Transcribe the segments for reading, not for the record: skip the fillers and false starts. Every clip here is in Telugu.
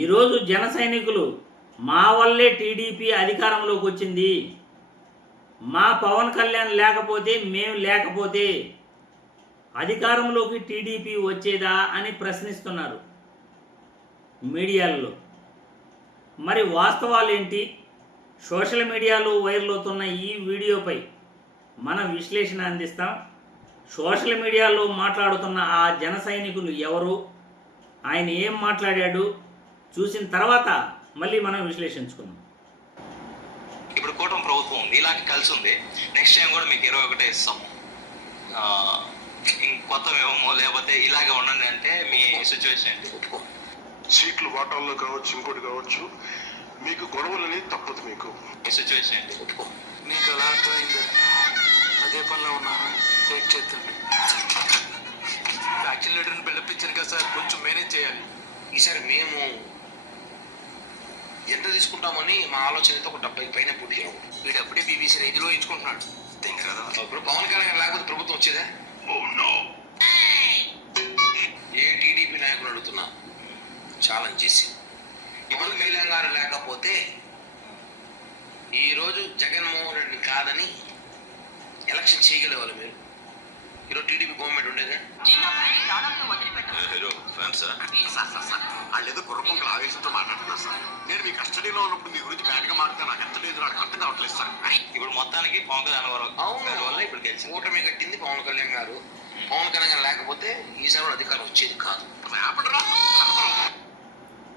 ఈరోజు జన సైనికులు మా వల్లే టీడీపీ అధికారంలోకి వచ్చింది, మా పవన్ కళ్యాణ్ లేకపోతే మేము లేకపోతే అధికారంలోకి టీడీపీ వచ్చేదా అని ప్రశ్నిస్తున్నారు మీడియాల్లో. మరి వాస్తవాలు ఏంటి? సోషల్ మీడియాలో వైరల్ అవుతున్న ఈ వీడియోపై మనం విశ్లేషణ అందిస్తాం. సోషల్ మీడియాలో మాట్లాడుతున్న ఆ జన సైనికులు ఎవరు, ఆయన ఏం మాట్లాడాడు చూసిన తర్వాత మళ్ళీ మనం విశ్లేషించుకుందాం. ఇప్పుడు కూటమి ప్రభుత్వం ఉంది, ఇలాగే కలిసి ఉంది. నెక్స్ట్ టైం కూడా మీకు 21 ఇస్తాం, కొత్త ఏమో లేకపోతే ఇలాగే ఉండండి అంటే మీ సిచ్యువేషన్ ఏంటి? సీట్లు వాటాల్లో కావచ్చు, ఇంకోటి కావచ్చు, మీకు గొడవలని తప్పదు. మీకు మీ సిచ్యువేషన్ ఏంటి? మీకు ఎలా అర్థమైందా? అదే పనిలో ఉన్నా వెయిట్ చేద్దండి. యాక్షన్ లీడర్ని పిలిపించాను కదా సార్, కొంచెం మేనేజ్ చేయాలి. ఈసారి మేము ఎంత తీసుకుంటామని మా ఆలోచనతో ఒక 70 పైన పుట్టాం. వీడు అప్పుడే బీబీసీ రేంజ్లో ఎంచుకుంటున్నాడు. కదా ఇప్పుడు పవన్ కళ్యాణ్ లేకపోతే ప్రభుత్వం వచ్చేదా? ఏ టీడీపీ నాయకులు అడుగుతున్నా ఛాలెంజ్ చేసి, పవన్ కళ్యాణ్ గారు లేకపోతే ఈరోజు జగన్మోహన్ రెడ్డి కాదని ఎలక్షన్ చేయగలేవాళ్ళు మీరు? ఈరోజు టీడీపీ గవర్నమెంట్ ఉండేదా? వాళ్ళు ఏదో కుర్రపంకలు ఆవేశంతో మాట్లాడుతున్నారు సార్. నేను మీ కస్టడీలో ఉన్నప్పుడు మీ గురించి బ్యాడ్గా మాట్లాడితే నాకు ఎంత లేదు, నాకు అర్థం కావట్లేదు సార్. ఇప్పుడు మొత్తానికి పవన్ కళ్యాణ్ వల్ల ఇప్పుడు గెలిచింది. కూటమి కట్టింది పవన్ కళ్యాణ్ గారు. పవన్ కళ్యాణ్ లేకపోతే ఈసారి అధికారం వచ్చేది కాదు.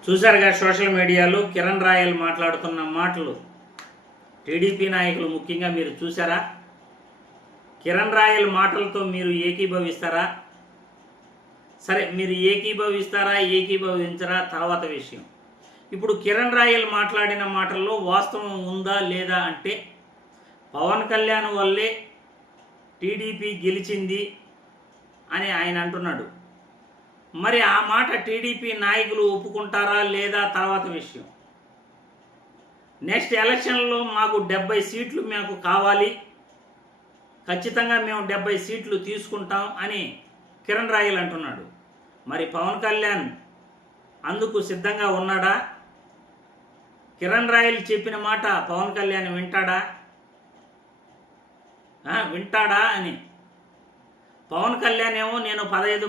చూశారుగా సోషల్ మీడియాలో కిరణ్ రాయల్ మాట్లాడుతున్న మాటలు. టీడీపీ నాయకులు ముఖ్యంగా మీరు చూసారా? కిరణ్ రాయల్ మాటలతో మీరు ఏకీభవిస్తారా? సరే, మీరు ఏకీభవిస్తారా ఏకీభవించరా తర్వాత విషయం. ఇప్పుడు కిరణ్ రాయల్ మాట్లాడిన మాటల్లో వాస్తవం ఉందా లేదా అంటే, పవన్ కళ్యాణ్ వల్లే టీడీపీ గెలిచింది అని ఆయన అంటున్నాడు. మరి ఆ మాట టీడీపీ నాయకులు ఒప్పుకుంటారా లేదా తర్వాత విషయం. నెక్స్ట్ ఎలక్షన్లో మాకు 70 సీట్లు మాకు కావాలి, ఖచ్చితంగా మేము 70 సీట్లు తీసుకుంటాం అని కిరణ్ రాయల్ అంటున్నాడు. మరి పవన్ కళ్యాణ్ అందుకు సిద్ధంగా ఉన్నాడా? కిరణ్ రాయల్ చెప్పిన మాట పవన్ కళ్యాణ్ వింటాడా అని. పవన్ కళ్యాణ్ ఏమో నేను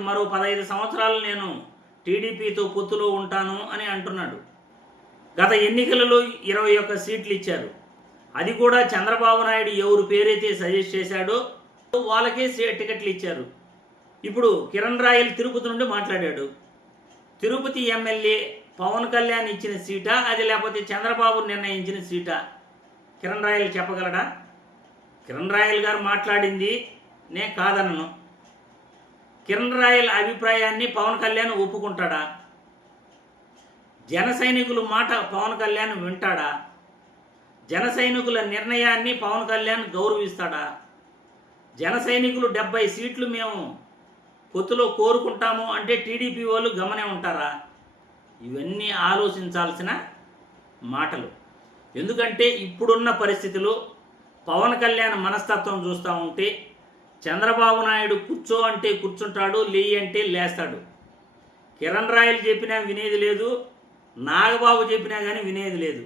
మరో 15 సంవత్సరాలు నేను టీడీపీతో పొత్తులో ఉంటాను అని అంటున్నాడు. గత ఎన్నికలలో 21 సీట్లు ఇచ్చారు. అది కూడా చంద్రబాబు నాయుడు ఎవరు పేరైతే సజెస్ట్ చేశాడో వాళ్ళకే టికెట్లు ఇచ్చారు. ఇప్పుడు కిరణ్ రాయల్ తిరుపతి నుండి మాట్లాడాడు. తిరుపతి ఎమ్మెల్యే పవన్ కళ్యాణ్ ఇచ్చిన సీటా, అది లేకపోతే చంద్రబాబు నిర్ణయించిన సీటా? కిరణ్ రాయల్ చెప్పగలడా? కిరణ్ రాయల్ గారు మాట్లాడింది నేను కాదనను. కిరణ్ రాయల్ అభిప్రాయాన్ని పవన్ కళ్యాణ్ ఒప్పుకుంటాడా? జన సైనికుల మాట పవన్ కళ్యాణ్ వింటాడా? జన సైనికుల నిర్ణయాన్ని పవన్ కళ్యాణ్ గౌరవిస్తాడా? జన సైనికులు 70 సీట్లు మేము పొత్తులో కోరుకుంటాము అంటే టీడీపీ వాళ్ళు గమనే ఉంటారా? ఇవన్నీ ఆలోచించాల్సిన మాటలు. ఎందుకంటే ఇప్పుడున్న పరిస్థితిలో పవన్ కళ్యాణ్ మనస్తత్వం చూస్తూ ఉంటే, చంద్రబాబు నాయుడు కూర్చో అంటే కూర్చుంటాడు, లేయి అంటే లేస్తాడు. కిరణ్ రాయల్ చెప్పినా వినేది లేదు, నాగబాబు చెప్పినా కానీ వినేది లేదు.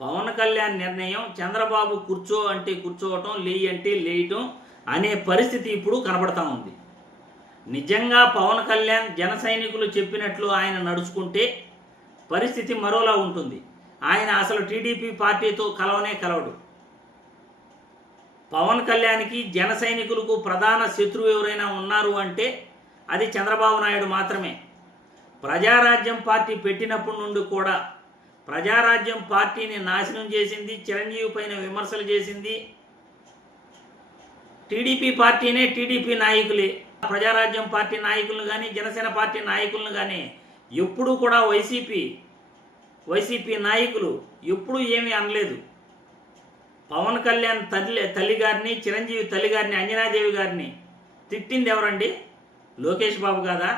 పవన్ కళ్యాణ్ నిర్ణయం చంద్రబాబు కూర్చో అంటే కూర్చోవటం, లేయి అంటే లేయటం అనే పరిస్థితి ఇప్పుడు కనబడతా ఉంది. నిజంగా పవన్ కళ్యాణ్ జన సైనికులు చెప్పినట్లు ఆయన నడుచుకుంటే పరిస్థితి మరోలా ఉంటుంది. ఆయన అసలు టీడీపీ పార్టీతో కలవడు. పవన్ కళ్యాణ్కి జన సైనికులకు ప్రధాన శత్రువు ఎవరైనా ఉన్నారు అంటే అది చంద్రబాబు నాయుడు మాత్రమే. ప్రజారాజ్యం పార్టీ పెట్టినప్పటి నుండి కూడా ప్రజారాజ్యం పార్టీని నాశనం చేసింది, చిరంజీవి పైన విమర్శలు చేసింది టీడీపీ పార్టీనే, టీడీపీ నాయకులే. ప్రజారాజ్యం పార్టీ నాయకులను కానీ, జనసేన పార్టీ నాయకులను కానీ ఎప్పుడూ కూడా వైసీపీ నాయకులు ఎప్పుడూ ఏమీ అనలేదు. పవన్ కళ్యాణ్ తల్లి గారిని, చిరంజీవి తల్లి గారిని, అంజనాదేవి గారిని తిట్టింది ఎవరండి? లోకేష్ బాబు కాదా?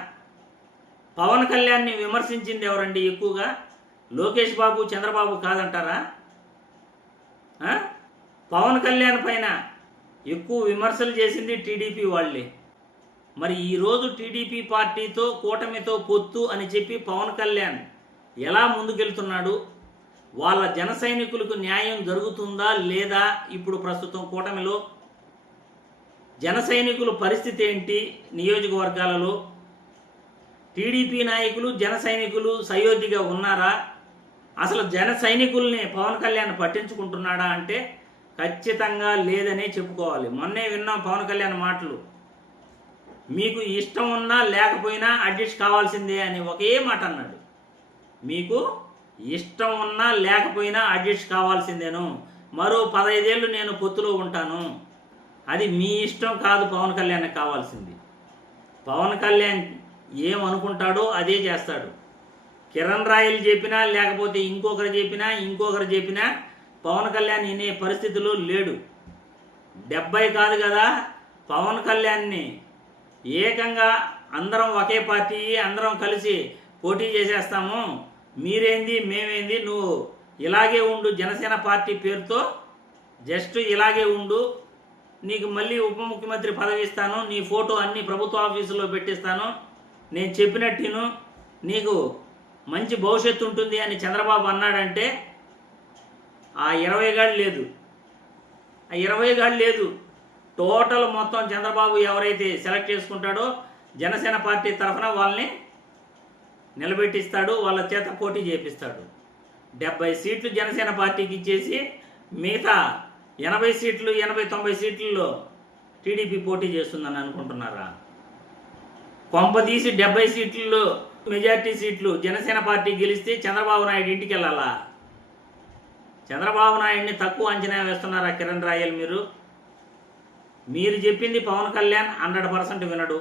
పవన్ కళ్యాణ్ని విమర్శించింది ఎవరండి ఎక్కువగా? లోకేష్ బాబు, చంద్రబాబు కాదంటారా? పవన్ కళ్యాణ్ పైన ఎక్కువ విమర్శలు చేసింది టీడీపీ వాళ్ళే. మరి ఈరోజు టీడీపీ పార్టీతో కూటమితో పొత్తు అని చెప్పి పవన్ కళ్యాణ్ ఎలా ముందుకెళ్తున్నాడు, వాళ్ళ జన సైనికులకు న్యాయం జరుగుతుందా లేదా, ఇప్పుడు ప్రస్తుతం కూటమిలో జన సైనికుల పరిస్థితి ఏంటి, నియోజకవర్గాలలో టీడీపీ నాయకులు జన సైనికులు సయోధ్యగా ఉన్నారా, అసలు జన సైనికుల్ని పవన్ కళ్యాణ్ పట్టించుకుంటున్నాడా అంటే ఖచ్చితంగా లేదనే చెప్పుకోవాలి. మొన్నే విన్నాం పవన్ కళ్యాణ్ మాటలు, మీకు ఇష్టం ఉన్నా లేకపోయినా అడ్జస్ట్ కావాల్సిందే అని ఒకే మాట అన్నాడు. మీకు ఇష్టం ఉన్నా లేకపోయినా అడ్జస్ట్ కావాల్సిందేను, మరో 15 ఏళ్ళు నేను పొత్తులో ఉంటాను, అది మీ ఇష్టం కాదు పవన్ కళ్యాణ్ కావాల్సింది. పవన్ కళ్యాణ్ ఏమనుకుంటాడో అదే చేస్తాడు. కిరణ్ రాయలు చెప్పినా లేకపోతే ఇంకొకరు చెప్పినా పవన్ కళ్యాణ్ వినే పరిస్థితిలో లేడు. 70 కాదు కదా, పవన్ కళ్యాణ్ని ఏకంగా అందరం ఒకే పార్టీ, అందరం కలిసి పోటీ చేసేస్తాము, మీరేంది మేమేంది, నువ్వు ఇలాగే ఉండు, జనసేన పార్టీ పేరుతో జస్ట్ ఇలాగే ఉండు, నీకు మళ్ళీ ఉప ముఖ్యమంత్రి పదవి ఇస్తాను, నీ ఫోటో అన్ని ప్రభుత్వ ఆఫీసులో పెట్టిస్తాను, నేను చెప్పినట్టును, నీకు మంచి భవిష్యత్తు ఉంటుంది అని చంద్రబాబు అన్నాడంటే ఆ 20 గాడు లేదు, ఆ 20 గాడు లేదు. టోటల్ మొత్తం చంద్రబాబు ఎవరైతే సెలెక్ట్ చేసుకుంటాడో జనసేన పార్టీ తరఫున వాళ్ళని నిలబెట్టిస్తాడు, వాళ్ళ చేత పోటీ చేపిస్తాడు. 70 సీట్లు జనసేన పార్టీకి ఇచ్చేసి మిగతా 80 సీట్లు 80-90 సీట్లలో టీడీపీ పోటీ చేస్తుందని అనుకుంటున్నారా? కొంపదీసి 70 సీట్లలో మెజార్టీ సీట్లు జనసేన పార్టీ గెలిస్తే చంద్రబాబు నాయుడు ఇంటికి వెళ్ళాలా? చంద్రబాబు నాయుడిని తక్కువ అంచనా వేస్తున్నారా కిరణ్ రాయల్? మీరు చెప్పింది పవన్ కళ్యాణ్ 100% వినడు.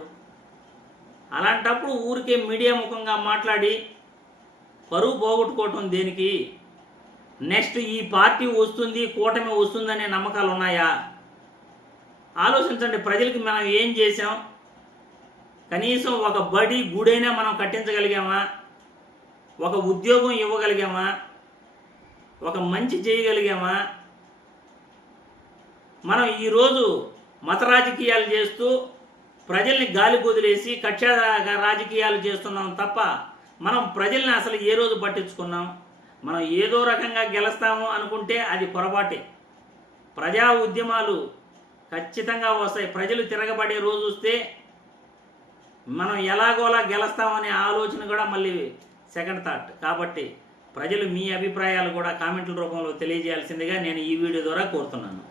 అలాంటప్పుడు ఊరికే మీడియా ముఖంగా మాట్లాడి పరువు పోగొట్టుకోవటం దేనికి? నెక్స్ట్ ఈ పార్టీ వస్తుంది, కూటమి వస్తుందనే నమ్మకాలు ఉన్నాయా? ఆలోచించండి. ప్రజలకి మనం ఏం చేసాం? కనీసం ఒక బడి గుడైనా మనం కట్టించగలిగామా? ఒక ఉద్యోగం ఇవ్వగలిగామా? ఒక మంచి చేయగలిగామా? మనం ఈరోజు మత రాజకీయాలు చేస్తూ ప్రజల్ని గాలి వదిలేసి కక్ష రాజకీయాలు చేస్తున్నాం తప్ప మనం ప్రజల్ని అసలు ఏ రోజు పట్టించుకున్నాం? మనం ఏదో రకంగా గెలుస్తాము అనుకుంటే అది పొరపాటే. ప్రజా ఉద్యమాలు ఖచ్చితంగా వస్తాయి. ప్రజలు తిరగబడే రోజు వస్తే మనం ఎలాగోలా గెలుస్తామనే ఆలోచన కూడా మళ్ళీ సెకండ్ థాట్. కాబట్టి ప్రజలు మీ అభిప్రాయాలు కూడా కామెంట్ల రూపంలో తెలియజేయాల్సిందిగా నేను ఈ వీడియో ద్వారా కోరుతున్నాను.